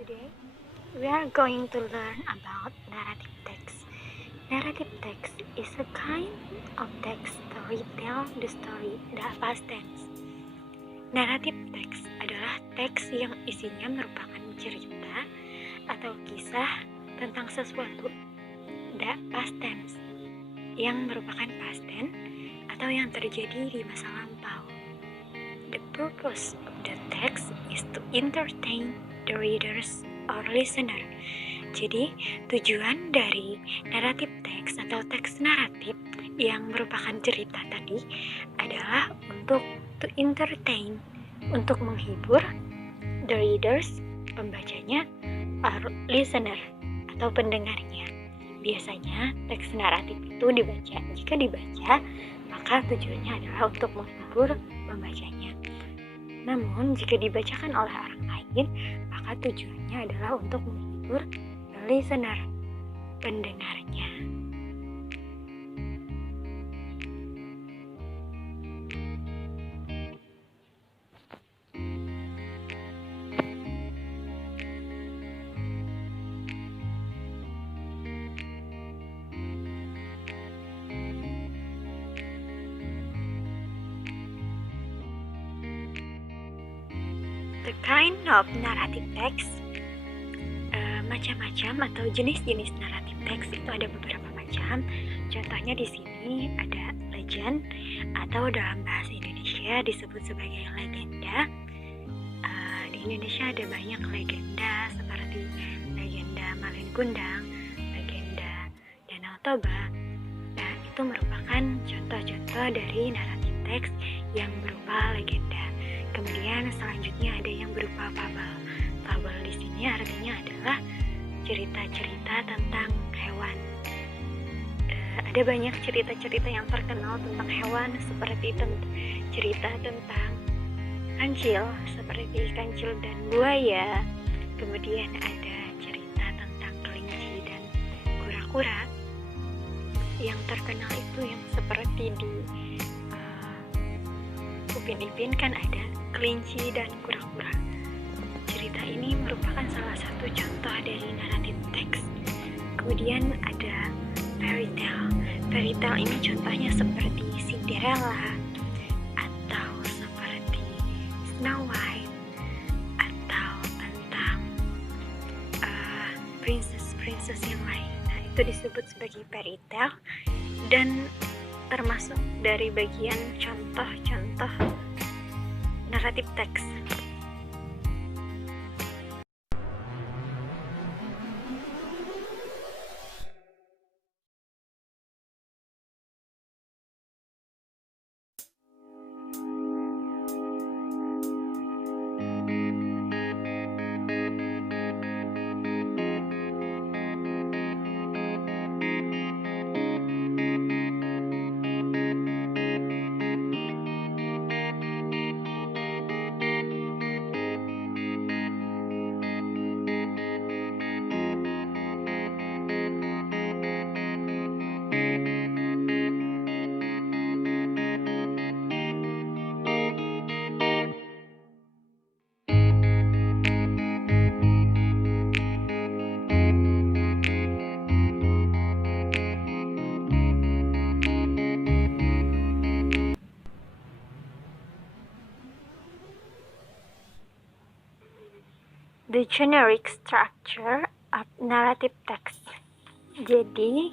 Today, we are going to learn about narrative text. Narrative text is a kind of text to retell the story the past tense. Narrative text adalah teks yang isinya merupakan cerita atau kisah tentang sesuatu the past tense yang merupakan past tense atau yang terjadi di masa lampau. The purpose of the text is to entertain the readers or listener. Jadi, tujuan dari naratif teks atau teks naratif yang merupakan cerita tadi adalah untuk to entertain, untuk menghibur the readers, pembacanya, or listener, atau pendengarnya. Biasanya teks naratif itu dibaca. Jika dibaca, maka tujuannya adalah untuk menghibur pembacanya. Namun, jika dibacakan oleh orang lain, maka tujuannya adalah untuk menghibur listener, pendengarnya. The kind of narrative text, macam-macam atau jenis-jenis naratif teks itu ada beberapa macam. Contohnya di sini ada legend atau dalam bahasa Indonesia disebut sebagai legenda. Di Indonesia ada banyak legenda seperti legenda Malin Kundang, legenda Danau Toba. Nah, itu merupakan contoh-contoh dari naratif teks yang berupa legenda. Kemudian selanjutnya ada yang berupa fabel. Fabel di sini artinya adalah cerita-cerita tentang hewan. Ada banyak cerita-cerita yang terkenal tentang hewan seperti cerita tentang kancil seperti kancil dan buaya. Kemudian ada cerita tentang kelinci dan kura-kura. Yang terkenal itu yang seperti di Upin Ipin kan ada kelinci dan kura-kura. Cerita ini merupakan salah satu contoh dari naratif teks. Kemudian ada fairy tale. Fairy tale ini contohnya seperti Cinderella atau seperti Snow White atau tentang princess yang lain. Nah, itu disebut sebagai fairy tale dan termasuk dari bagian contoh-contoh naratif teks. The generic structure of narrative text. Jadi,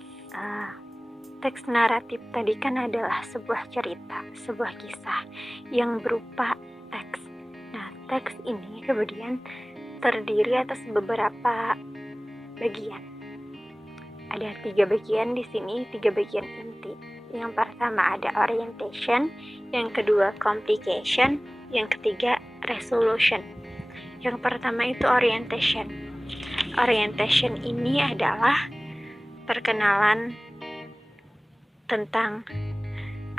teks naratif tadi kan adalah sebuah cerita, sebuah kisah yang berupa teks. Nah, teks ini kemudian terdiri atas beberapa bagian. Ada 3 bagian di sini, 3 bagian inti. Yang pertama ada orientation, yang kedua complication, yang ketiga resolution. Yang pertama itu orientation. Orientation ini adalah perkenalan tentang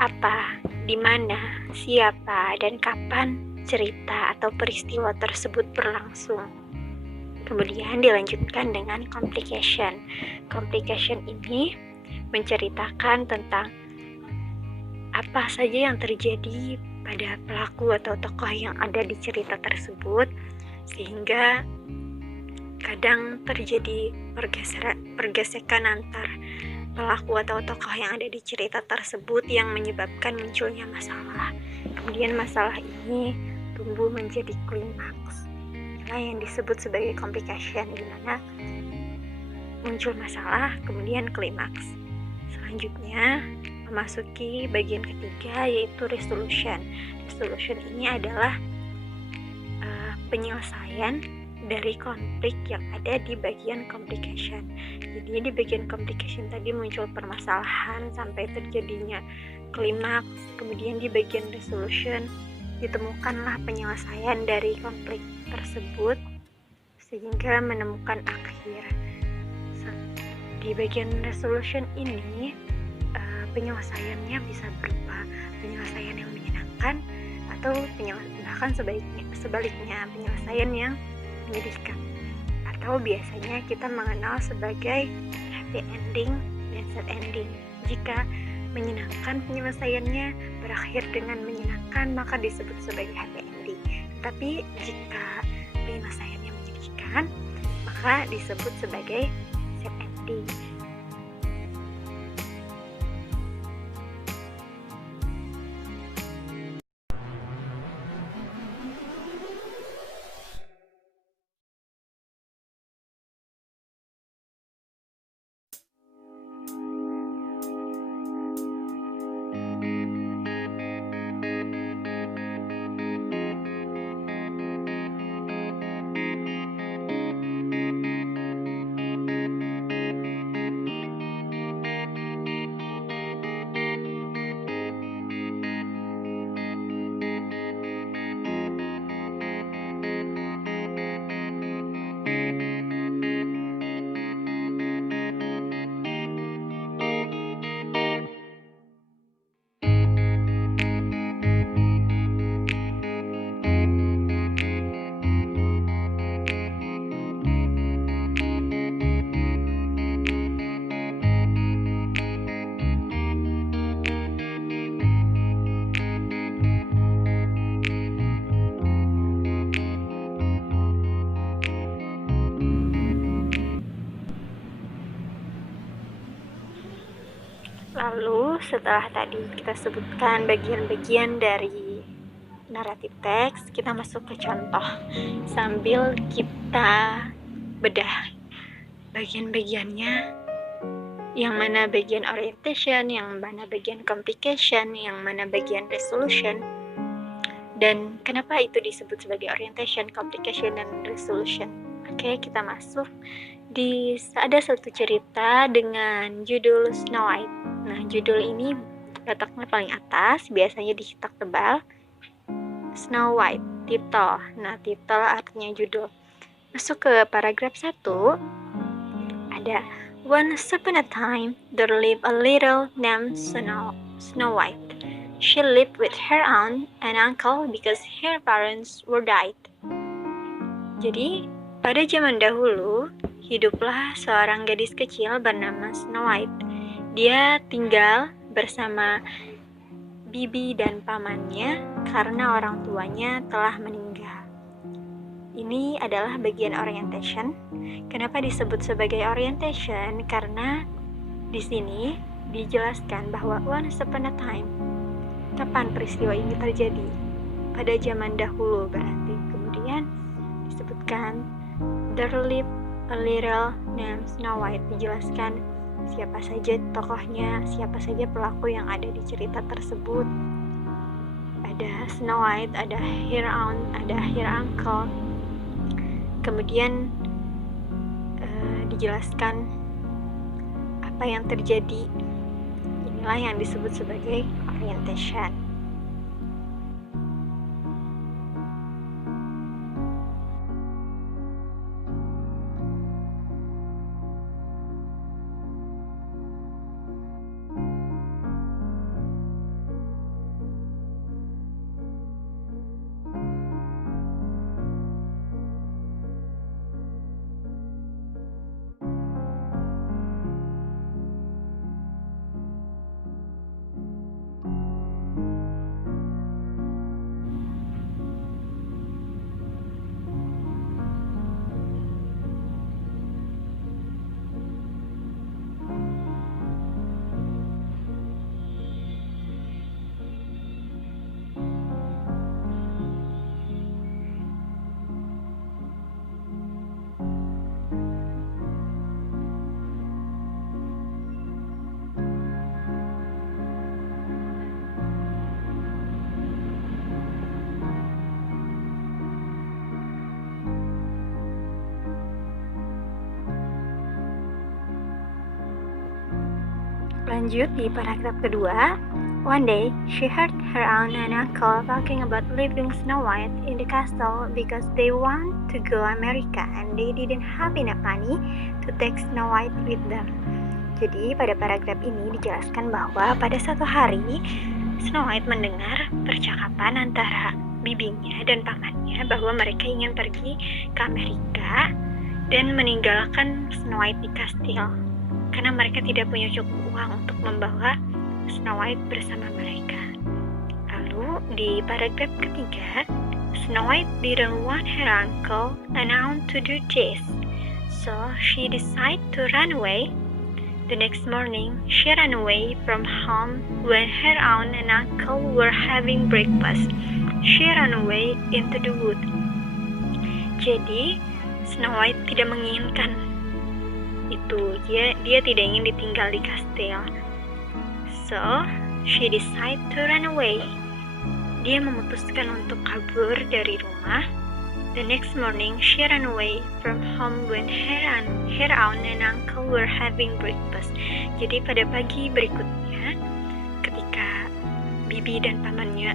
apa, di mana, siapa, dan kapan cerita atau peristiwa tersebut berlangsung. Kemudian dilanjutkan dengan complication. Complication ini menceritakan tentang apa saja yang terjadi pada pelaku atau tokoh yang ada di cerita tersebut, sehingga kadang terjadi pergesekan antar pelaku atau tokoh yang ada di cerita tersebut yang menyebabkan munculnya masalah. Kemudian masalah ini tumbuh menjadi klimaks. Inilah yang disebut sebagai complication, di mana muncul masalah kemudian klimaks. Selanjutnya memasuki bagian ketiga, yaitu resolution. Resolution ini adalah penyelesaian dari konflik yang ada di bagian complication. Jadi di bagian complication tadi muncul permasalahan sampai terjadinya klimaks, kemudian di bagian resolution ditemukanlah penyelesaian dari konflik tersebut sehingga menemukan akhir. Di bagian resolution ini penyelesaiannya bisa berupa penyelesaian yang menyenangkan atau bahkan sebaliknya penyelesaian yang menyedihkan, atau biasanya kita mengenal sebagai happy ending dan sad ending. Jika menyenangkan penyelesaiannya berakhir dengan menyenangkan, maka disebut sebagai happy ending. Tapi jika penyelesaiannya menyedihkan, maka disebut sebagai sad ending. Lalu setelah tadi kita sebutkan bagian-bagian dari naratif teks, kita masuk ke contoh sambil kita bedah bagian-bagiannya, yang mana bagian orientation, yang mana bagian complication, yang mana bagian resolution, dan kenapa itu disebut sebagai orientation, complication, dan resolution. Oke, kita masuk. Ada satu cerita dengan judul Snow White. Nah, judul ini letaknya paling atas, biasanya dicetak tebal. Snow White, titel. Nah, titel artinya judul. Masuk ke paragraf 1. Ada Once upon a time, there lived a little named Snow White. She lived with her aunt and uncle because her parents were died. Jadi, pada zaman dahulu, hiduplah seorang gadis kecil bernama Snow White. Dia tinggal bersama bibi dan pamannya karena orang tuanya telah meninggal. Ini adalah bagian orientation. Kenapa disebut sebagai orientation? Karena di sini dijelaskan bahwa once upon a time, kapan peristiwa ini terjadi? Pada zaman dahulu berarti. Kemudian disebutkan there lived a little named Snow White, dijelaskan siapa saja tokohnya, siapa saja pelaku yang ada di cerita tersebut. Ada Snow White, ada her aunt, ada her uncle. Kemudian dijelaskan apa yang terjadi. Inilah yang disebut sebagai orientation. Lanjut di paragraf kedua. One day, she heard her aunt and uncle talking about leaving Snow White in the castle because they want to go America and they didn't have enough money to take Snow White with them. Jadi pada paragraf ini dijelaskan bahwa pada suatu hari Snow White mendengar percakapan antara bibinya dan pamannya bahwa mereka ingin pergi ke Amerika dan meninggalkan Snow White di kastil karena mereka tidak punya cukup uang untuk membawa Snow White bersama mereka. Lalu di paragraf ketiga, Snow White didn't want her uncle and aunt to do this, so she decided to run away. The next morning, she ran away from home when her aunt and uncle were having breakfast. She ran away into the wood. Jadi, Snow White tidak menginginkan itu. Dia tidak ingin ditinggal di kastil. So, she decided to run away. Dia memutuskan untuk kabur dari rumah. The next morning, she ran away from home when her aunt and uncle were having breakfast. Jadi pada pagi berikutnya, ketika bibi dan pamannya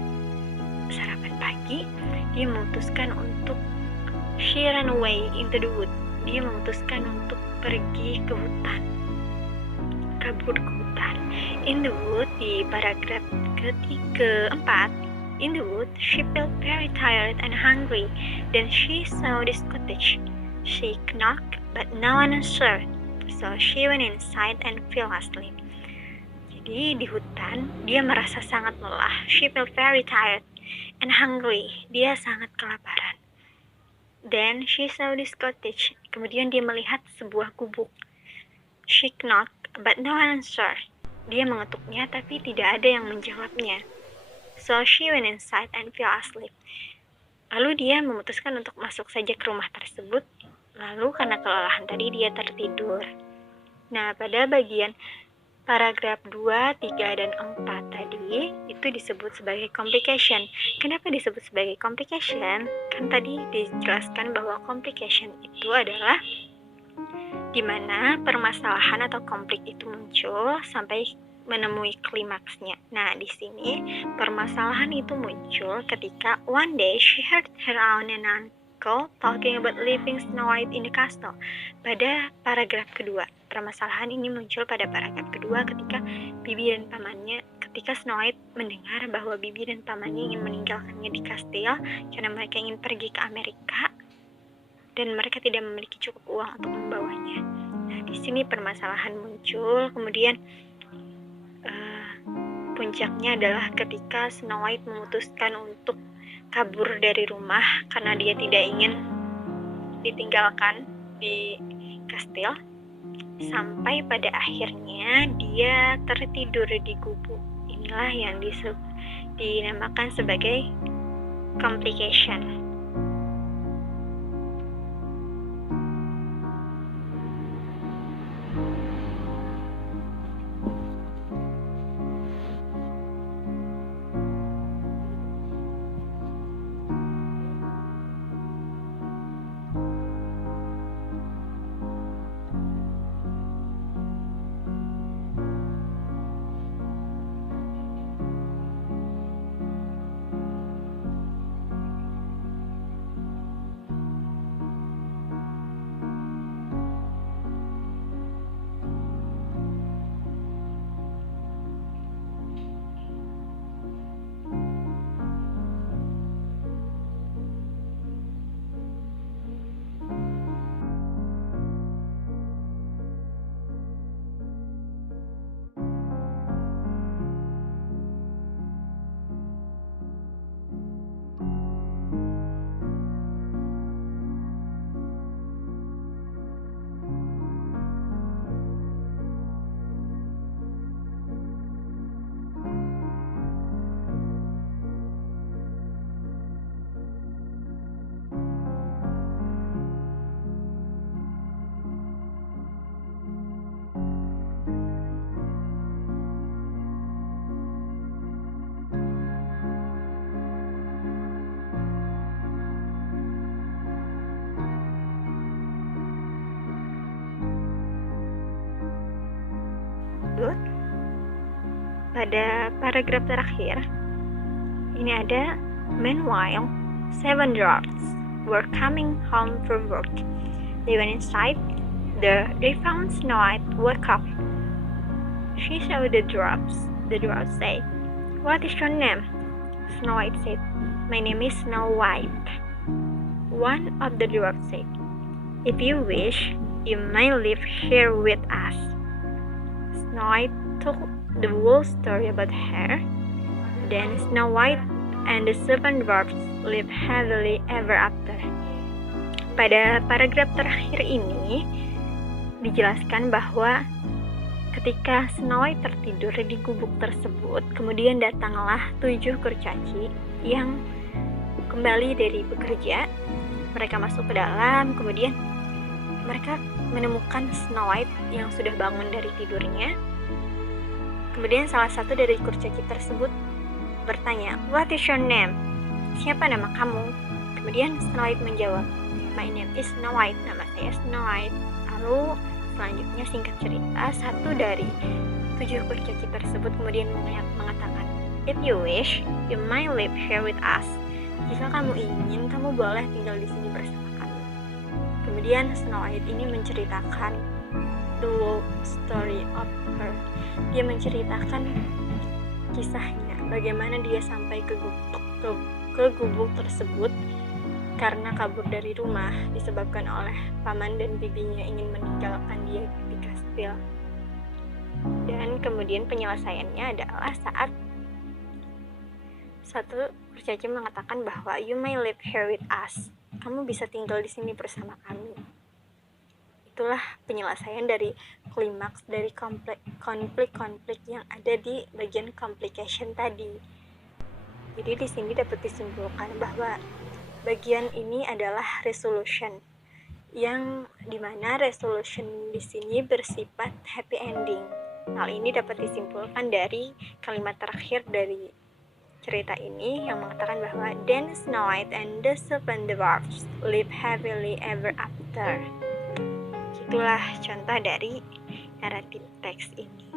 sarapan pagi, dia memutuskan untuk she ran away into the wood. Dia memutuskan untuk pergi ke hutan, kabur ke hutan. In the wood di paragraf keempat. In the wood, she felt very tired and hungry. Then she saw this cottage. She knocked, but no one answered. So she went inside and fell asleep. Jadi di hutan, dia merasa sangat lelah. She felt very tired and hungry. Dia sangat kelaparan. Then she saw this cottage. Kemudian dia melihat sebuah gubuk. She knocked, but no one answered. Dia mengetuknya, tapi tidak ada yang menjawabnya. So she went inside and fell asleep. Lalu dia memutuskan untuk masuk saja ke rumah tersebut. Lalu karena kelelahan tadi dia tertidur. Nah, pada bagian paragraf 2, 3, dan 4 tadi itu disebut sebagai complication. Kenapa disebut sebagai complication? Kan tadi dijelaskan bahwa complication itu adalah di mana permasalahan atau konflik itu muncul sampai menemui klimaksnya. Nah, di sini permasalahan itu muncul ketika one day she heard her aunt and uncle talking about leaving Snow White in the castle. Pada paragraf kedua, permasalahan ini muncul pada paragraf kedua ketika bibi dan pamannya, ketika Snow White mendengar bahwa bibi dan pamannya ingin meninggalkannya di kastil karena mereka ingin pergi ke Amerika dan mereka tidak memiliki cukup uang untuk membawanya. Nah, di sini permasalahan muncul. Kemudian puncaknya adalah ketika Snow White memutuskan untuk kabur dari rumah karena dia tidak ingin ditinggalkan di kastil, sampai pada akhirnya dia tertidur di gubuk. Inilah yang dinamakan sebagai complication. pada paragraf terakhir, ini ada, meanwhile, 7 dwarfs were coming home from work. They went inside. They found Snow White woke up. She saw the dwarfs. The dwarfs said, "What is your name?" Snow White said, "My name is Snow White." One of the dwarfs said, "If you wish, you may live here with us." Snow White told the whole story about her. Then Snow White and the 7 dwarfs lived happily ever after. Pada paragraf terakhir ini dijelaskan bahwa ketika Snow White tertidur di gubuk tersebut, kemudian datanglah 7 kurcaci yang kembali dari bekerja. Mereka masuk ke dalam, kemudian mereka menemukan Snow White yang sudah bangun dari tidurnya. Kemudian salah satu dari kurcaci tersebut bertanya, "What is your name?" Siapa nama kamu? Kemudian Snow White menjawab, "My name is Snow White." Nama saya Snow White. Lalu selanjutnya singkat cerita, satu dari 7 kurcaci tersebut kemudian mengatakan, "If you wish, you may live here with us." Jika kamu ingin, kamu boleh tinggal di sini bersama kami. Kemudian Snow White ini menceritakan the whole story of her. Dia menceritakan kisahnya, bagaimana dia sampai ke gubuk tersebut karena kabur dari rumah disebabkan oleh paman dan bibinya ingin meninggalkan dia di kastil. Dan kemudian penyelesaiannya adalah saat satu kurcaci mengatakan bahwa "You may live here with us." Kamu bisa tinggal di sini bersama kami. Itulah penyelesaian dari klimaks dari konflik yang ada di bagian complication tadi. Jadi di sini dapat disimpulkan bahwa bagian ini adalah resolution, yang dimana resolution di sini bersifat happy ending. Hal ini dapat disimpulkan dari kalimat terakhir dari cerita ini yang mengatakan bahwa "Then Snow White and the 7 dwarfs live happily ever after." Itulah contoh dari naratif teks ini.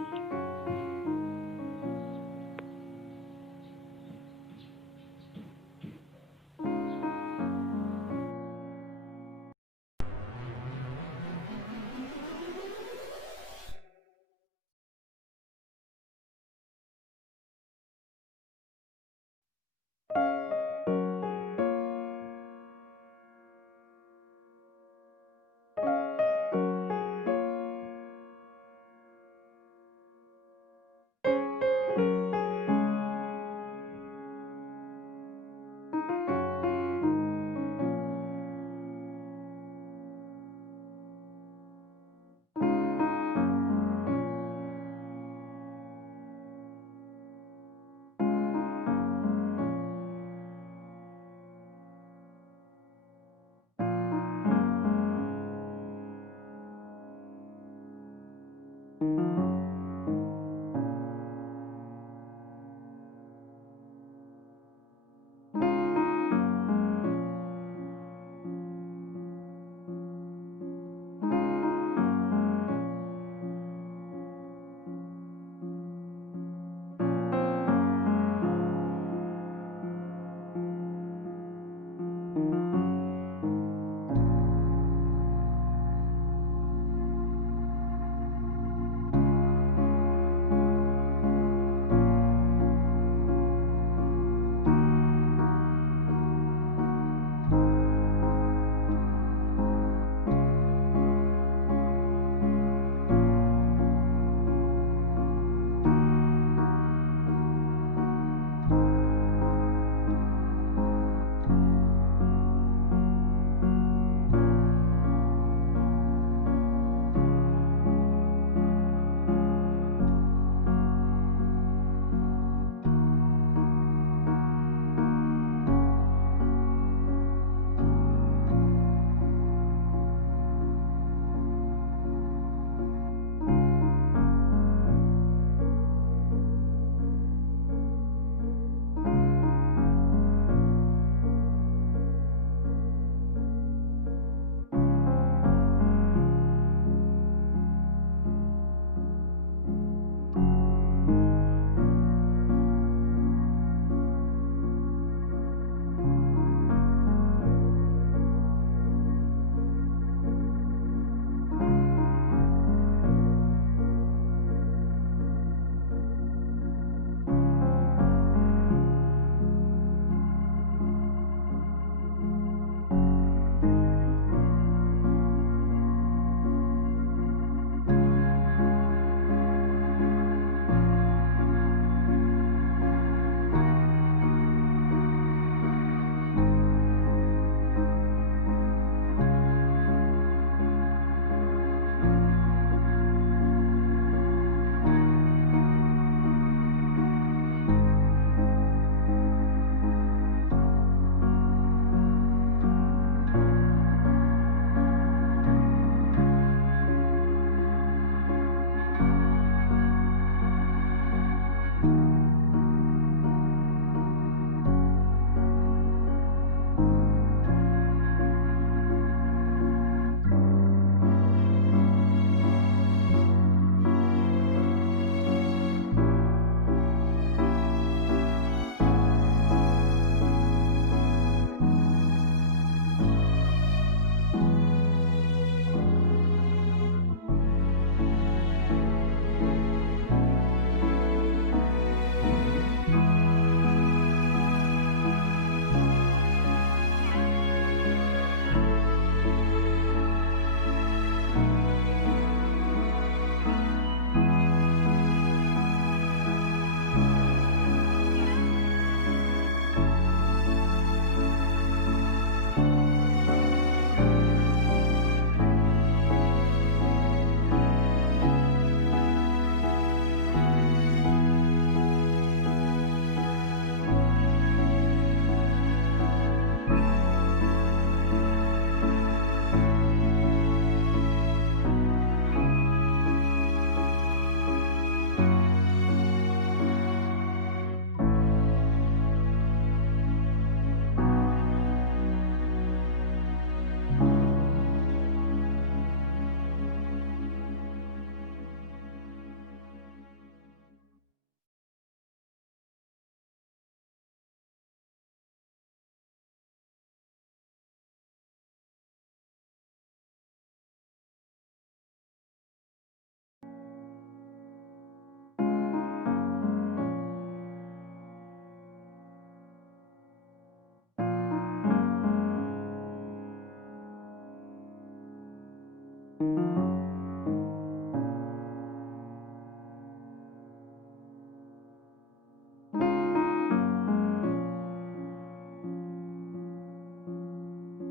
you.